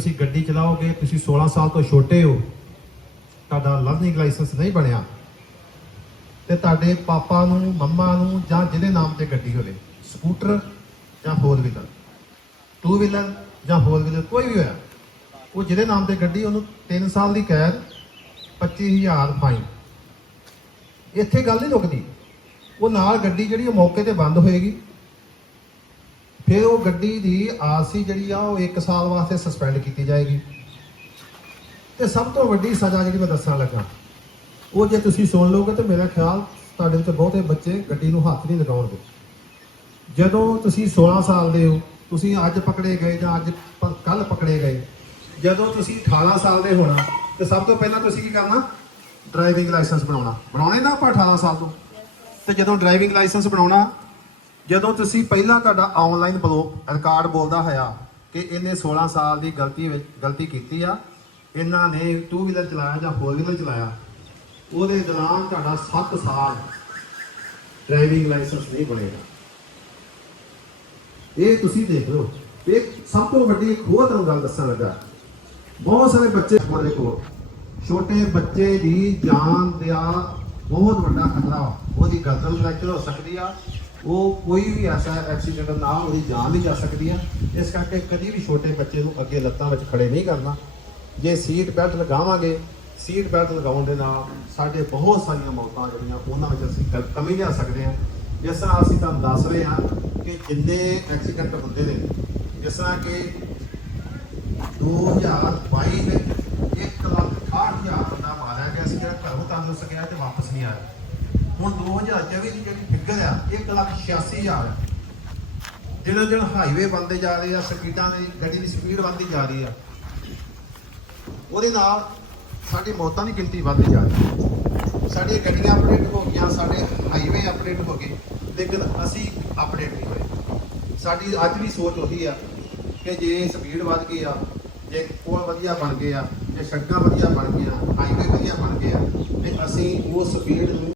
ਤੁਸੀਂ ਗੱਡੀ ਚਲਾਓਗੇ, ਤੁਸੀਂ 16 ਸਾਲ ਤੋਂ ਛੋਟੇ ਹੋ, ਤੁਹਾਡਾ ਲਰਨਿੰਗ ਲਾਇਸੈਂਸ ਨਹੀਂ ਬਣਿਆ। ਤੇ ਤੁਹਾਡੇ ਪਾਪਾ ਨੂੰ, ਮੰਮਾ ਨੂੰ ਜਾਂ ਜਿਹਦੇ ਨਾਮ ਤੇ ਗੱਡੀ ਹੋਵੇ, ਸਕੂਟਰ ਜਾਂ ਫੋਰ ਵੀਲਰ ਟੂ ਵੀਲਰ ਜਾਂ ਫੋਰ ਵੀਲਰ ਕੋਈ ਵੀ ਹੋਇਆ, ਉਹ ਜਿਹਦੇ ਨਾਮ ਤੇ ਗੱਡੀ, ਉਹਨੂੰ 3 ਸਾਲ ਦੀ ਕੈਦ 25000 ਫਾਈਨ ਇੱਥੇ ਗੱਲ ਨਹੀਂ ਰੁਕਦੀ। ਉਹ ਨਾਲ ਗੱਡੀ ਜਿਹੜੀ ਉਹ ਮੌਕੇ ਤੇ ਬੰਦ ਹੋਏਗੀ। ਫਿਰ ਉਹ ਗੱਡੀ ਦੀ ਆਰਸੀ ਜਿਹੜੀ ਆ, ਉਹ 1 ਸਾਲ ਵਾਸਤੇ ਸਸਪੈਂਡ ਕੀਤੀ ਜਾਏਗੀ। ਤੇ ਸਭ ਤੋਂ ਵੱਡੀ ਸਜ਼ਾ ਜਿਹੜੀ ਮੈਂ ਦੱਸਣ ਲੱਗਾ, ਉਹ ਜੇ ਤੁਸੀਂ ਸੁਣ ਲਓਗੇ ਤੇ ਮੇਰਾ ਖਿਆਲ ਤੁਹਾਡੇ ਵਿੱਚ ਬਹੁਤੇ ਬੱਚੇ ਗੱਡੀ ਨੂੰ ਹੱਥ ਨਹੀਂ ਲਗਾਉਣਗੇ। ਜਦੋਂ ਤੁਸੀਂ 16 ਸਾਲ ਦੇ ਹੋ, ਤੁਸੀਂ ਅੱਜ ਪਕੜੇ ਗਏ ਜਾਂ ਅੱਜ ਕੱਲ ਪਕੜੇ ਗਏ, ਜਦੋਂ ਤੁਸੀਂ 18 ਸਾਲ ਦੇ ਹੋਣਾ, ਤੇ ਸਭ ਤੋਂ ਪਹਿਲਾਂ ਤੁਸੀਂ ਕੀ ਕਰਨਾ? ਡਰਾਈਵਿੰਗ ਲਾਇਸੈਂਸ ਬਣਾਉਣਾ। ਬਣਾਉਣੇ ਨਾ ਆਪਾਂ 18 ਸਾਲ ਤੋਂ। ਤੇ ਜਦੋਂ ਡਰਾਈਵਿੰਗ ਲਾਇਸੈਂਸ ਬਣਾਉਣਾ ਜਦੋਂ ਤੁਸੀਂ ਪਹਿਲਾਂ ਤੁਹਾਡਾ ਆਨਲਾਈਨ ਬਲੌਕ ਰਿਕਾਰਡ ਬੋਲਦਾ ਹੋਇਆ ਕਿ ਇਹਨੇ 16 ਸਾਲ ਦੀ ਗਲਤੀ ਵਿੱਚ ਗਲਤੀ ਕੀਤੀ ਆ, ਇਹਨਾਂ ਨੇ ਟੂ ਵੀਲਰ ਚਲਾਇਆ ਜਾਂ ਫੋਰ ਵੀਲਰ ਚਲਾਇਆ, ਉਹਦੇ ਦੌਰਾਨ ਤੁਹਾਡਾ 7 ਸਾਲ ਡਰਾਈਵਿੰਗ ਲਾਇਸੈਂਸ ਨਹੀਂ ਬਣੇਗਾ। ਇਹ ਤੁਸੀਂ ਦੇਖ ਲਓ। ਇਹ ਸਭ ਤੋਂ ਵੱਡੀ ਇੱਕ ਹੋਰ ਤੁਹਾਨੂੰ ਗੱਲ ਦੱਸਣ ਲੱਗਾ। ਬਹੁਤ ਸਾਰੇ ਬੱਚੇ ਤੁਹਾਡੇ ਕੋਲ ਛੋਟੇ ਬੱਚੇ ਦੀ ਜਾਨ ਦਾ ਬਹੁਤ ਵੱਡਾ ਖਤਰਾ ਉਹਦੀ ਗਰਦਨ ਫ੍ਰੈਕਚਰ ਹੋ ਸਕਦੀ ਆ। ਉਹ ਕੋਈ ਵੀ ਐਸਾ ਐਕਸੀਡੈਂਟ ਨਾ ਉਹਦੀ ਜਾਨ ਵੀ ਜਾ ਸਕਦੀ ਆ। ਇਸ ਕਰਕੇ ਕਦੀ ਵੀ ਛੋਟੇ ਬੱਚੇ ਨੂੰ ਅੱਗੇ ਲੱਤਾਂ ਵਿੱਚ ਖੜੇ ਨਹੀਂ ਕਰਨਾ। ਜੇ ਸੀਟ ਬੈਲਟ ਲਗਾਵਾਂਗੇ ਸੀਟ ਬੈਲਟ ਲਗਾਉਣ ਦੇ ਨਾਲ ਸਾਡੇ ਬਹੁਤ ਸਾਰੀਆਂ ਮੌਤਾਂ ਜਿਹੜੀਆਂ ਉਹਨਾਂ ਵਿੱਚ ਅਸੀਂ ਕ- ਕਮੀ ਲਿਆ ਸਕਦੇ ਹਾਂ। ਜਿਸ ਤਰ੍ਹਾਂ ਅਸੀਂ ਤੁਹਾਨੂੰ ਦੱਸ ਰਹੇ ਹਾਂ ਕਿ ਜਿੰਨੇ ਐਕਸੀਡੈਂਟ ਹੁੰਦੇ ਨੇ, ਜਿਸ ਤਰ੍ਹਾਂ ਕਿ 2022 ਵਿੱਚ 1 ਲੱਖ 68000 ਬੰਦਾ ਮਾਰਿਆ ਗਿਆ ਸੀ ਜਿਹੜਾ ਘਰੋਂ ਤੰਦਰੁਸਤ ਗਿਆ ਤੇ ਵਾਪਸ ਨਹੀਂ ਆਇਆ। ਹੁਣ 2024 ਦੀ ਜਿਹੜੀ ਫਿਗਰ ਆ 1 ਲੱਖ 86000 ਦਿਨੋਂ ਦਿਨ ਹਾਈਵੇ ਬੰਦੇ ਜਾ ਰਹੇ ਆ, ਸਪੀਡਾਂ ਦੀ, ਗੱਡੀ ਦੀ ਸਪੀਡ ਵੱਧਦੀ ਜਾ ਰਹੀ ਆ, ਉਹਦੇ ਨਾਲ ਸਾਡੀ ਮੌਤਾਂ ਦੀ ਗਿਣਤੀ ਵੱਧਦੀ ਜਾ ਰਹੀ ਹੈ ਸਾਡੀਆਂ ਗੱਡੀਆਂ ਅਪਡੇਟ ਹੋ ਗਈਆਂ, ਸਾਡੇ ਹਾਈਵੇ ਅਪਡੇਟ ਹੋ ਗਏ, ਲੇਕਿਨ ਅਸੀਂ ਅਪਡੇਟ ਨਹੀਂ ਹੋਏ। ਸਾਡੀ ਅੱਜ ਵੀ ਸੋਚ ਉਹੀ ਆ ਕਿ ਜੇ ਸਪੀਡ ਵੱਧ ਗਈ ਆ, ਜੇ ਕੋਲ ਵਧੀਆ ਬਣ ਗਏ ਆ, ਜੇ ਸੜਕਾਂ ਵਧੀਆ ਬਣ ਗਈਆਂ ਹਾਈਵੇ ਵਧੀਆ ਬਣ ਗਏ ਆ, ਤੇ ਅਸੀਂ ਉਹ ਸਪੀਡ ਨੂੰ